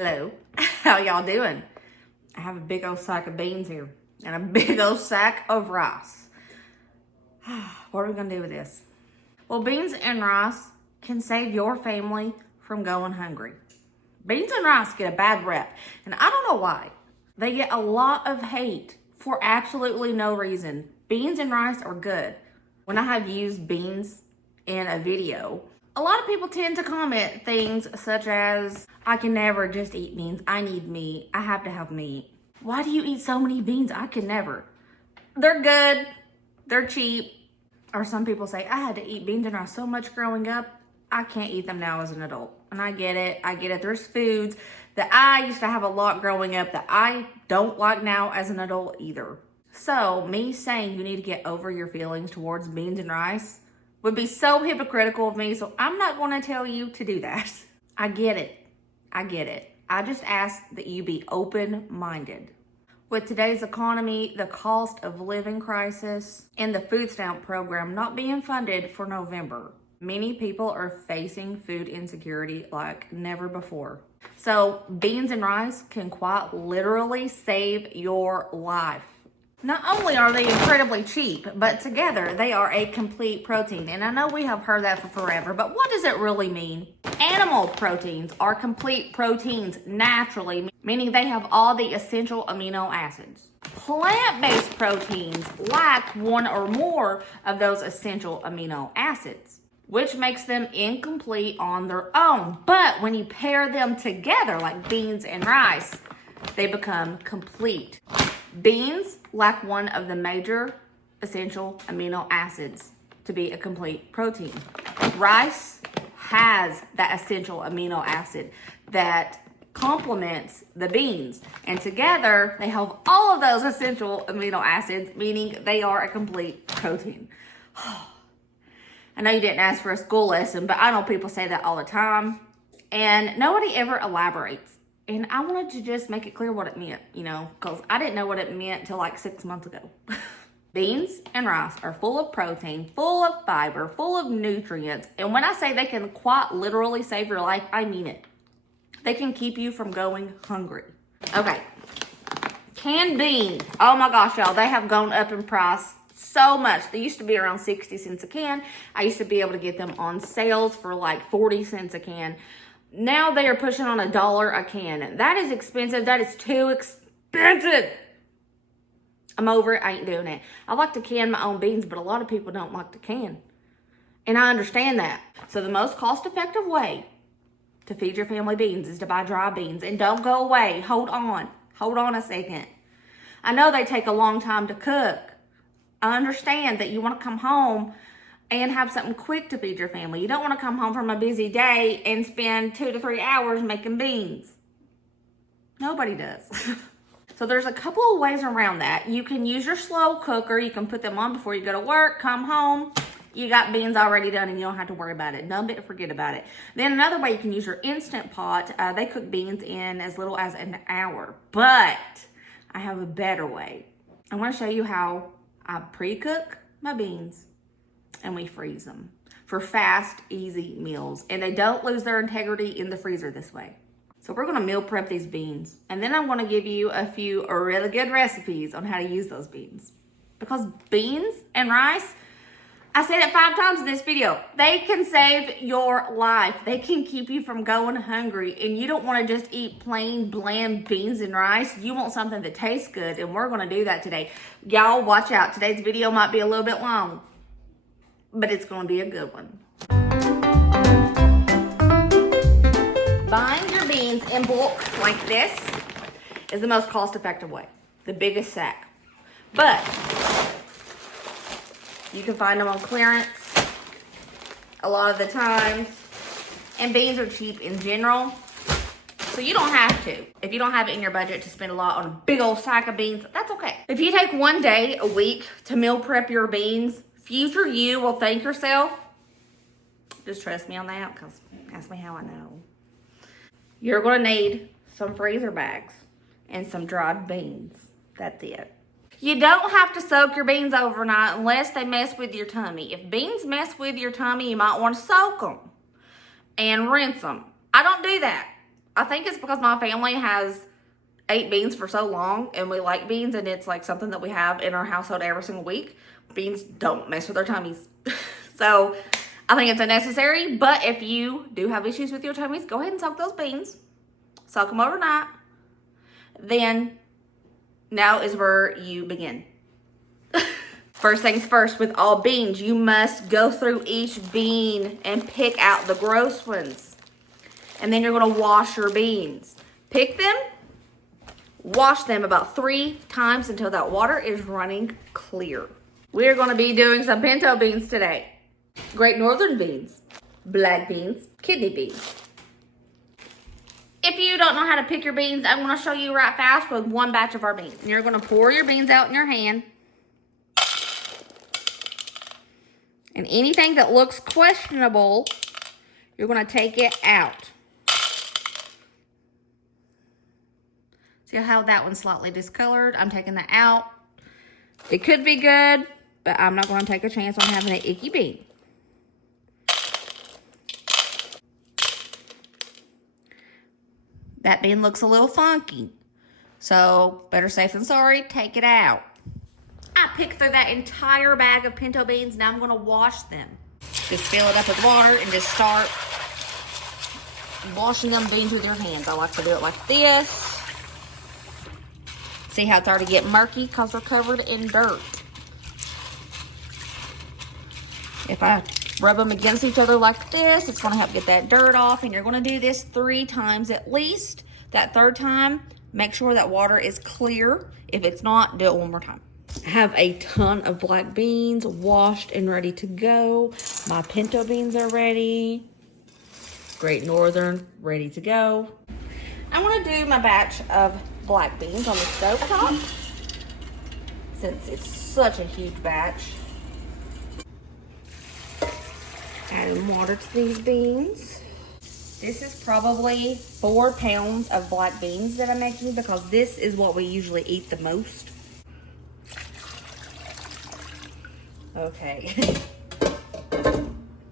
Hello, how y'all doing? I have a big old sack of beans here and a big old sack of rice. What are we gonna do with this? Well, beans and rice can save your family from going hungry. Beans and rice get a bad rep, and I don't know why. They get a lot of hate for absolutely no reason. Beans and rice are good. When I have used beans in a video, a lot of people tend to comment things such as, I can never just eat beans. I need meat. I have to have meat. Why do you eat so many beans? I can never. They're good. They're cheap. Or some people say, I had to eat beans and rice so much growing up, I can't eat them now as an adult. And I get it. I get it. There's foods that I used to have a lot growing up that I don't like now as an adult either. So me saying you need to get over your feelings towards beans and rice would be so hypocritical of me, so I'm not going to tell you to do that. I get it. I get it. I just ask that you be open-minded. With today's economy, the cost of living crisis, and the food stamp program not being funded for November, many people are facing food insecurity like never before. So beans and rice can quite literally save your life. Not only are they incredibly cheap, but together they are a complete protein. And I know we have heard that for forever, but what does it really mean? Animal proteins are complete proteins naturally, meaning they have all the essential amino acids. Plant-based proteins lack one or more of those essential amino acids, which makes them incomplete on their own. But when you pair them together, like beans and rice, they become complete. Beans lack one of the major essential amino acids to be a complete protein. Rice has that essential amino acid that complements the beans. And together, they have all of those essential amino acids, meaning they are a complete protein. I know you didn't ask for a school lesson, but I know people say that all the time. And nobody ever elaborates. And I wanted to just make it clear what it meant, because I didn't know what it meant until like 6 months ago. Beans and rice are full of protein, full of fiber, full of nutrients. And when I say they can quite literally save your life, I mean it. They can keep you from going hungry. Okay. Canned beans. Oh my gosh, y'all. They have gone up in price so much. They used to be around 60 cents a can. I used to be able to get them on sales for like 40 cents a can. Now they are pushing on $1 a can. That is expensive. That is too expensive. I'm over it. I ain't doing it. I like to can my own beans, but a lot of people don't like to can. And I understand that. So the most cost-effective way to feed your family beans is to buy dry beans. And don't go away. Hold on. Hold on a second. I know they take a long time to cook. I understand that you want to come home and have something quick to feed your family. You don't want to come home from a busy day and spend 2 to 3 hours making beans. Nobody does. So there's a couple of ways around that. You can use your slow cooker. You can put them on before you go to work, come home. You got beans already done and you don't have to worry about it. Dump it, forget about it. Then another way, you can use your Instant Pot. They cook beans in as little as an hour. But I have a better way. I want to show you how I pre-cook my beans and we freeze them for fast, easy meals. And they don't lose their integrity in the freezer this way. So we're gonna meal prep these beans. And then I'm gonna give you a few really good recipes on how to use those beans. Because beans and rice, I said it 5 times in this video, they can save your life. They can keep you from going hungry. And you don't wanna just eat plain, bland beans and rice. You want something that tastes good, and we're gonna do that today. Y'all watch out. Today's video might be a little bit long, but it's going to be a good one. Buying your beans in bulk like this is the most cost-effective way, the biggest sack. But you can find them on clearance a lot of the times, and beans are cheap in general, so you don't have to. If you don't have it in your budget to spend a lot on a big old sack of beans, that's okay. If you take one day a week to meal prep your beans, future you will thank yourself. Just trust me on that, because ask me how I know. You're going to need some freezer bags and some dried beans. That's it. You don't have to soak your beans overnight unless they mess with your tummy. If beans mess with your tummy, you might want to soak them and rinse them. I don't do that. I think it's because my family has ate beans for so long and we like beans and it's like something that we have in our household every single week. Beans don't mess with our tummies. So I think it's unnecessary, but if you do have issues with your tummies, go ahead and soak those beans. Soak them overnight. Then now is where you begin. First things first, with all beans, you must go through each bean and pick out the gross ones. And then you're gonna wash your beans. Pick them, wash them about 3 times until that water is running clear. We're gonna be doing some pinto beans today. Great Northern beans, black beans, kidney beans. If you don't know how to pick your beans, I'm gonna show you right fast with one batch of our beans. And you're gonna pour your beans out in your hand. And anything that looks questionable, you're gonna take it out. See how that one's slightly discolored? I'm taking that out. It could be good, but I'm not gonna take a chance on having an icky bean. That bean looks a little funky. So better safe than sorry, take it out. I picked through that entire bag of pinto beans. Now I'm gonna wash them. Just fill it up with water and just start washing them beans with your hands. I like to do it like this. See how it's already getting murky because they're covered in dirt. If I rub them against each other like this, it's gonna help get that dirt off. And you're gonna do this 3 times at least. That 3rd time, make sure that water is clear. If it's not, do it one more time. I have a ton of black beans washed and ready to go. My pinto beans are ready. Great Northern, ready to go. I want to do my batch of black beans on the stove top since it's such a huge batch. Adding water to these beans. This is probably 4 pounds of black beans that I'm making because this is what we usually eat the most. Okay.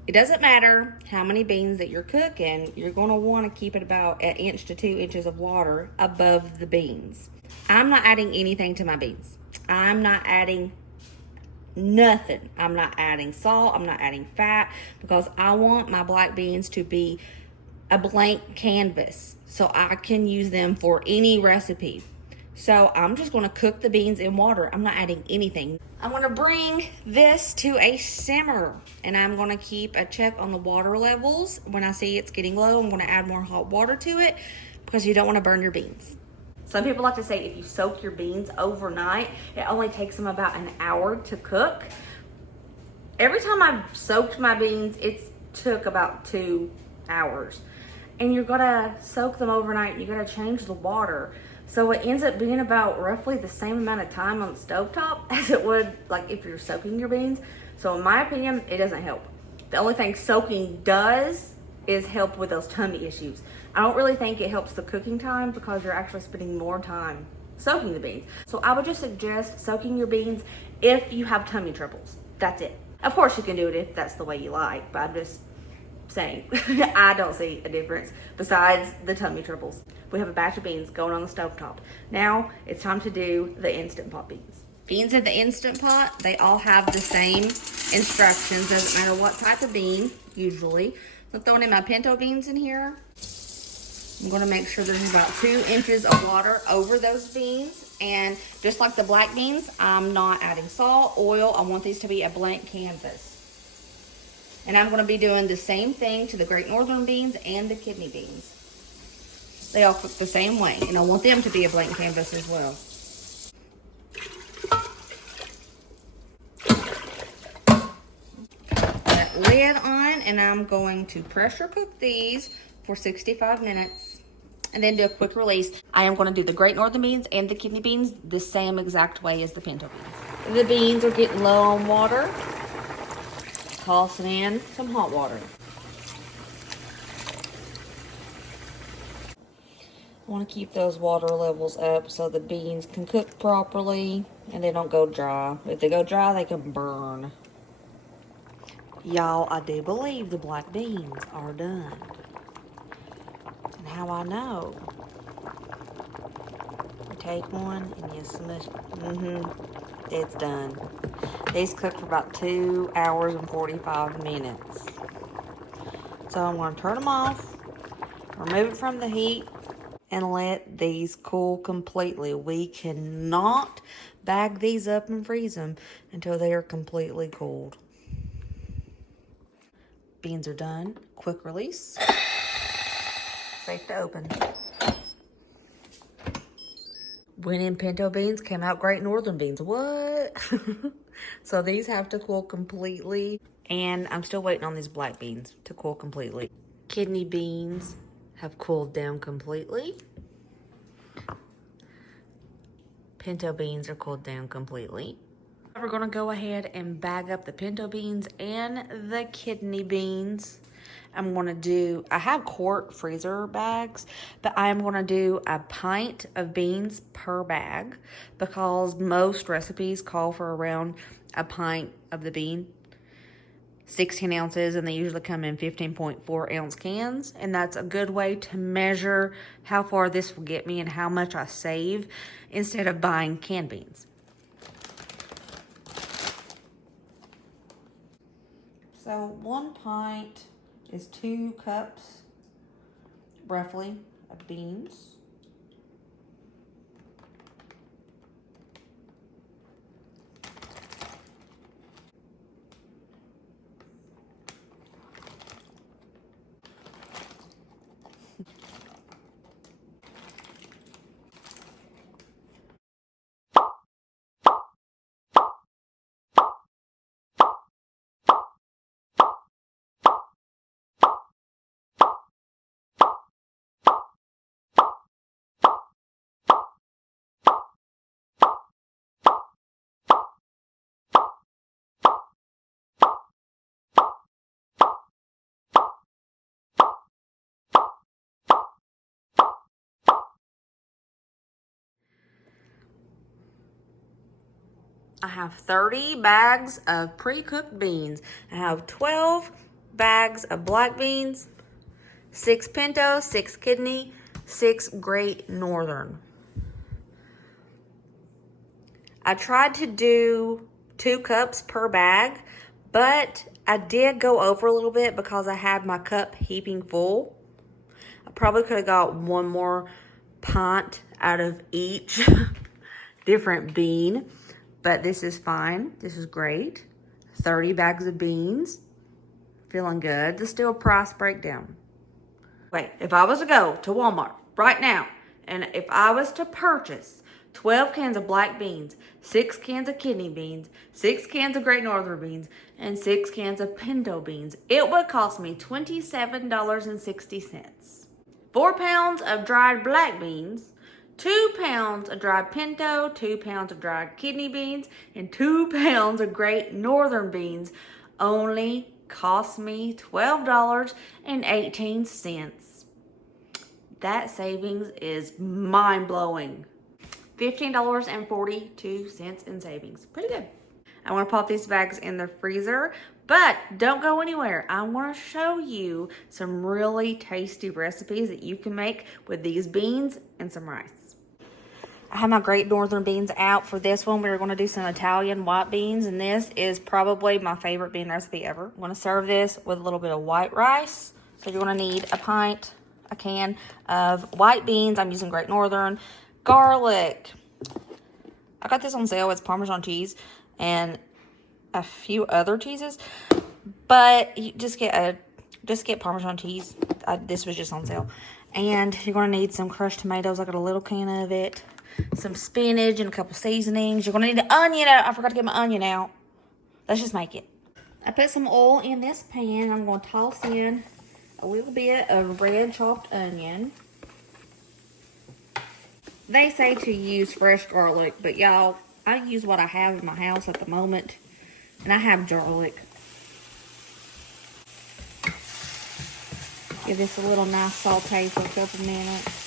It doesn't matter how many beans that you're cooking, you're going to want to keep it about 1 inch to 2 inches of water above the beans. I'm not adding anything to my beans. I'm not adding nothing. I'm not adding salt. I'm not adding fat because I want my black beans to be a blank canvas so I can use them for any recipe. So I'm just going to cook the beans in water. I'm not adding anything. I'm going to bring this to a simmer and I'm going to keep a check on the water levels. When I see it's getting low, I'm going to add more hot water to it because you don't want to burn your beans. Some people like to say if you soak your beans overnight, it only takes them about an hour to cook. Every time I've soaked my beans, it took about 2 hours. And you're gonna soak them overnight, you gotta change the water. So it ends up being about roughly the same amount of time on the stovetop as it would like if you're soaking your beans. So in my opinion, it doesn't help. The only thing soaking does is help with those tummy issues. I don't really think it helps the cooking time because you're actually spending more time soaking the beans. So I would just suggest soaking your beans if you have tummy troubles. That's it. Of course you can do it if that's the way you like, but I'm just saying, I don't see a difference besides the tummy troubles. We have a batch of beans going on the stovetop. Now it's time to do the Instant Pot beans. Beans in the Instant Pot, they all have the same instructions. Doesn't matter what type of bean, usually. So I'm throwing in my pinto beans in here. I'm going to make sure there's about 2 inches of water over those beans. And just like the black beans, I'm not adding salt, oil. I want these to be a blank canvas. And I'm going to be doing the same thing to the Great Northern beans and the kidney beans. They all cook the same way. And I want them to be a blank canvas as well. That lid on, and I'm going to pressure cook these for 65 minutes. And then do a quick release. I am going to do the Great Northern beans and the kidney beans the same exact way as the pinto beans. The beans are getting low on water. Tossing in some hot water. I want to keep those water levels up so the beans can cook properly and they don't go dry. If they go dry, they can burn. Y'all, I do believe the black beans are done. And how I know. You take one and you smush. It's done. These cook for about 2 hours and 45 minutes. So I'm going to turn them off, remove it from the heat, and let these cool completely. We cannot bag these up and freeze them until they are completely cooled. Beans are done. Quick release. Safe to open. Went in pinto beans, came out great northern beans. What? So these have to cool completely. And I'm still waiting on these black beans to cool completely. Kidney beans have cooled down completely. Pinto beans are cooled down completely. We're gonna go ahead and bag up the pinto beans and the kidney beans. I have quart freezer bags, but I'm gonna do a pint of beans per bag because most recipes call for around a pint of the bean, 16 ounces, and they usually come in 15.4 ounce cans. And that's a good way to measure how far this will get me and how much I save instead of buying canned beans. So 1 pint is 2 cups, roughly, of beans. I have 30 bags of pre-cooked beans. I have 12 bags of black beans, 6 pinto, 6 kidney, 6 great northern. I tried to do 2 cups per bag, but I did go over a little bit because I had my cup heaping full. I probably could have got 1 more pint out of each different bean. But this is fine. This is great. 30 bags of beans. Feeling good. The steel price breakdown. Wait, if I was to go to Walmart right now, and if I was to purchase 12 cans of black beans, 6 cans of kidney beans, 6 cans of great northern beans, and 6 cans of pinto beans, it would cost me $27.60. 4 pounds of dried black beans, 2 pounds of dried pinto, 2 pounds of dried kidney beans, and 2 pounds of great northern beans only cost me $12.18. That savings is mind-blowing. $15.42 in savings. Pretty good. I want to pop these bags in the freezer, but don't go anywhere. I want to show you some really tasty recipes that you can make with these beans and some rice. I have my great northern beans out for this one. We're going to do some Italian white beans, and this is probably my favorite bean recipe ever. I'm going to serve this with a little bit of white rice. So you're going to need a can of white beans. I'm using great northern. Garlic. I got this on sale. It's Parmesan cheese and a few other cheeses, but you just get Parmesan cheese. This was just on sale. And you're going to need some crushed tomatoes. I got a little can of it. Some spinach and a couple seasonings. You're going to need an onion out. I forgot to get my onion out. Let's just make it. I put some oil in this pan. I'm going to toss in a little bit of red chopped onion. They say to use fresh garlic, but y'all, I use what I have in my house at the moment, and I have garlic. Give this a little nice saute for a couple minutes.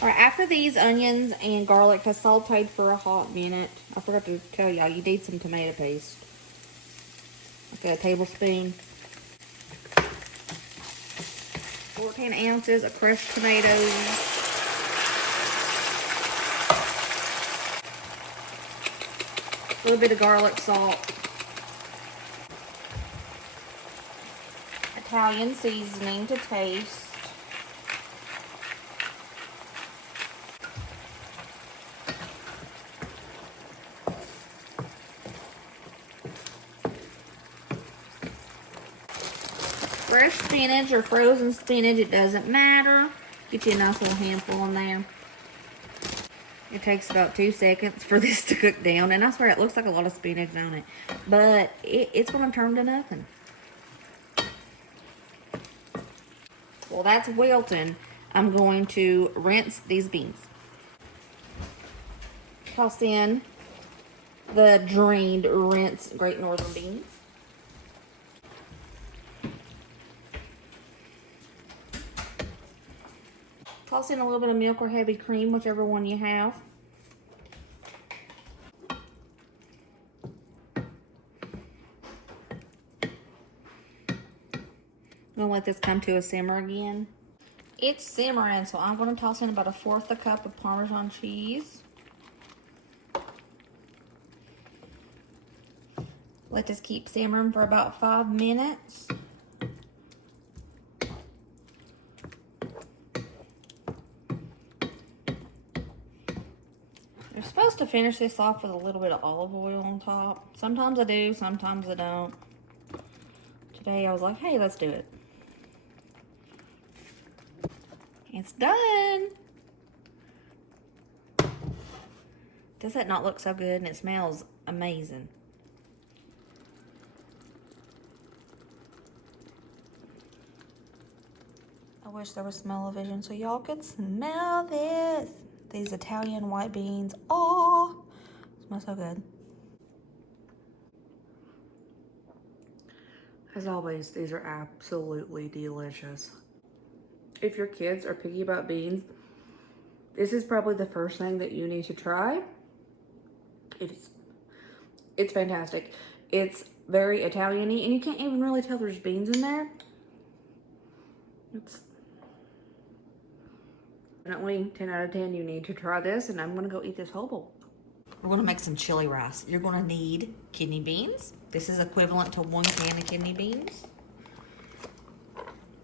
All right, after After these onions and garlic has sauteed for a hot minute, I forgot to tell y'all, you need some tomato paste. Okay, a tablespoon. 14 ounces of crushed tomatoes. A little bit of garlic salt. Italian seasoning to taste. Fresh spinach or frozen spinach, it doesn't matter. Get you a nice little handful in there. It takes about 2 seconds for this to cook down. And I swear it looks like a lot of spinach on it. But it's going to turn to nothing. Well, that's wilting. I'm going to rinse these beans. Toss in the drained, rinsed Great Northern beans. Toss in a little bit of milk or heavy cream, whichever one you have. I'm going to let this come to a simmer again. It's simmering, so I'm going to toss in about 1/4 cup of Parmesan cheese. Let this keep simmering for about 5 minutes. You're supposed to finish this off with a little bit of olive oil on top. Sometimes I do, sometimes I don't. Today I was like, hey, let's do it. It's done. Does that not look so good? And it smells amazing. I wish there was smell-o-vision so y'all could smell this. These Italian white beans. Oh, smells so good. As always, these are absolutely delicious. If your kids are picky about beans, this is probably the first thing that you need to try. It's fantastic. It's very Italian-y, and you can't even really tell there's beans in there. It's definitely 10 out of 10. You need to try this, and I'm gonna go eat this whole bowl. We're gonna make some chili rice. You're gonna need kidney beans. This is equivalent to 1 can of kidney beans.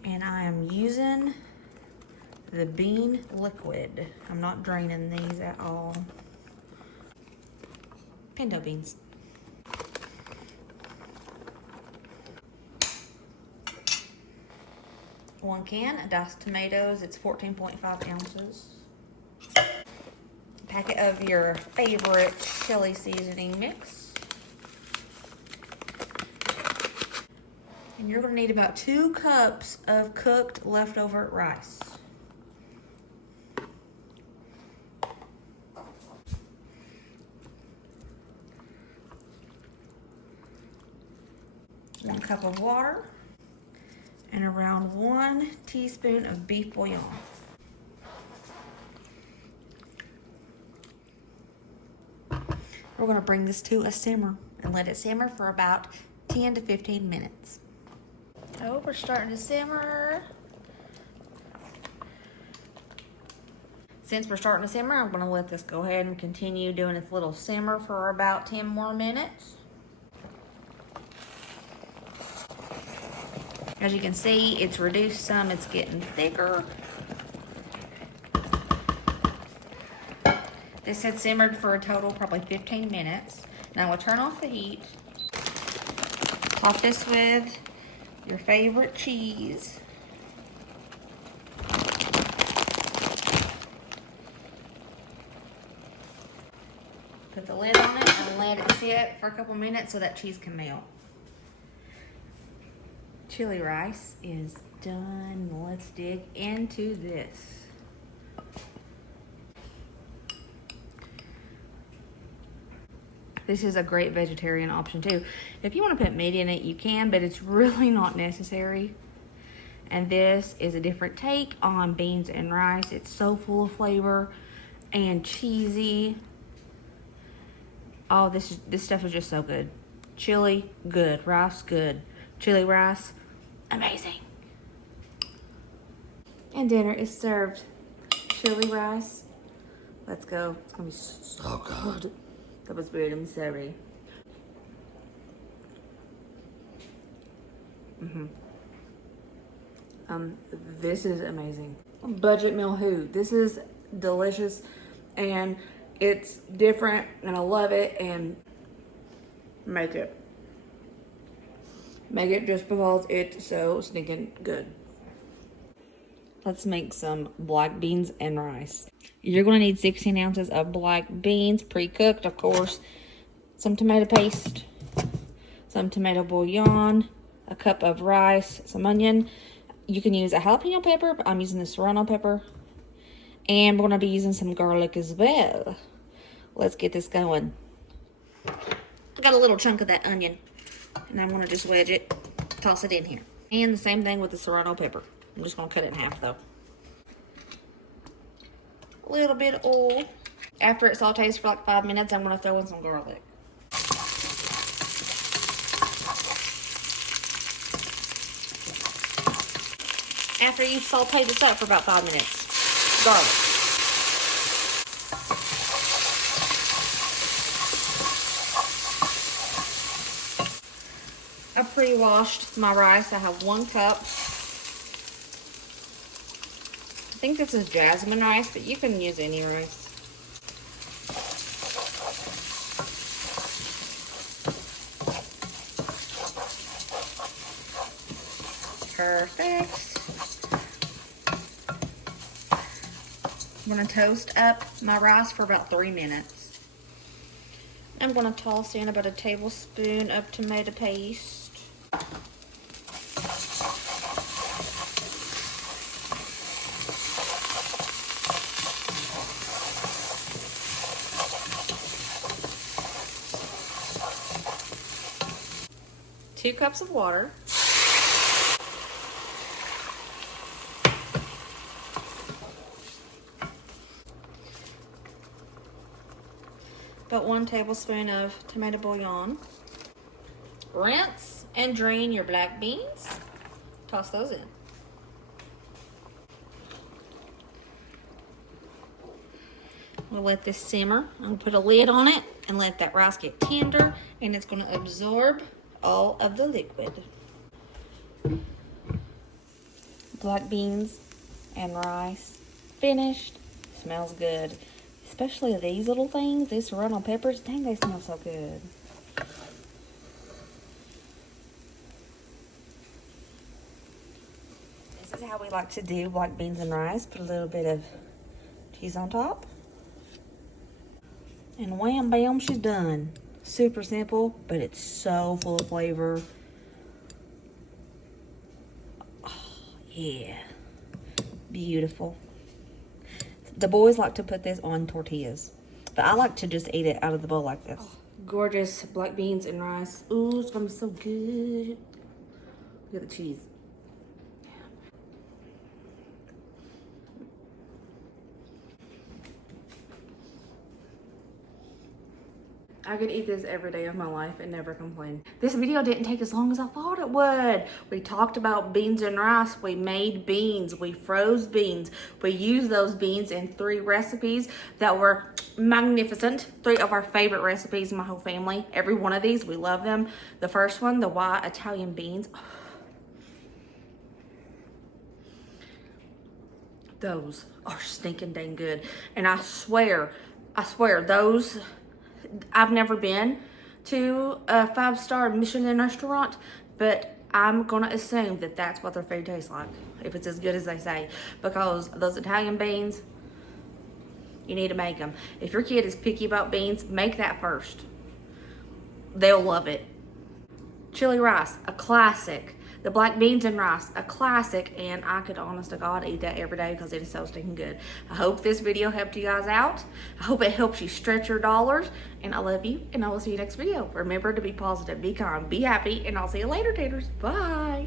And I am using the bean liquid. I'm not draining these at all. Pinto beans. One can of diced tomatoes. It's 14.5 ounces. A packet of your favorite chili seasoning mix. And you're going to need about 2 cups of cooked leftover rice. One cup of water. And around 1 teaspoon of beef bouillon. We're going to bring this to a simmer and let it simmer for about 10 to 15 minutes. Oh, we're starting to simmer. Since we're starting to simmer, I'm going to let this go ahead and continue doing its little simmer for about 10 more minutes. As you can see, it's reduced some, it's getting thicker. This had simmered for a total probably 15 minutes. Now we'll turn off the heat. Top this with your favorite cheese. Put the lid on it and let it sit for a couple minutes so that cheese can melt. Chili rice is done. Let's dig into this. This is a great vegetarian option too. If you want to put meat in it, you can, but it's really not necessary. And this is a different take on beans and rice. It's so full of flavor. and cheesy. Oh, this stuff is just so good. Chili, good. Rice, good. Chili rice, amazing. And dinner is served. Chili rice. Let's go. It's gonna be so good. That was weird. I'm sorry. This is amazing. Budget meal who? This is delicious and it's different and I love it, and make it. Make it just because it's so stinking good. Let's make some black beans and rice. You're gonna need 16 ounces of black beans, pre-cooked, of course. Some tomato paste, some tomato bouillon, a cup of rice, some onion. You can use a jalapeno pepper, but I'm using the Sorano pepper. And we're gonna be using some garlic as well. Let's get this going. I got a little chunk of that onion, and I'm gonna just wedge it, toss it in here. And the same thing with the Sorano pepper. I'm just gonna cut it in half though. A little bit of oil. After it sautés for like 5 minutes, I'm gonna throw in some garlic. After you've sauteed this up for about 5 minutes, garlic. I pre-washed my rice. I have 1 cup. I think this is jasmine rice, but you can use any rice. Perfect. I'm gonna toast up my rice for about 3 minutes. I'm gonna toss in about a tablespoon of tomato paste. Two cups of water. About 1 tablespoon of tomato bouillon. Rinse and drain your black beans. Toss those in. We'll let this simmer. I'm gonna put a lid on it and let that rice get tender, and it's gonna absorb all of the liquid. Black beans and rice finished. Smells good. Especially these little things, these Sorano peppers, dang, they smell so good. This is how we like to do black beans and rice. Put a little bit of cheese on top. And wham, bam, she's done. Super simple, but it's so full of flavor. Oh, yeah. Beautiful. The boys like to put this on tortillas, but I like to just eat it out of the bowl like this. Oh, gorgeous black beans and rice. Ooh, it's gonna be so good. Look at the cheese. I could eat this every day of my life and never complain. This video didn't take as long as I thought it would. We talked about beans and rice. We made beans. We froze beans. We used those beans in 3 recipes that were magnificent. 3 of our favorite recipes in my whole family. Every one of these, we love them. The first one, the white Italian beans. Those are stinking dang good. And I swear, those... I've never been to a 5-star Michelin restaurant, but I'm gonna assume that that's what their food tastes like, if it's as good as they say, because those Italian beans, you need to make them. If your kid is picky about beans, make that first. They'll love it. Chili rice, a classic. The black beans and rice, a classic, and I could honest to God eat that every day because it is so stinking good. I hope this video helped you guys out. I hope it helps you stretch your dollars, and I love you, and I will see you next video. Remember to be positive, be kind, be happy, and I'll see you later, taters. Bye.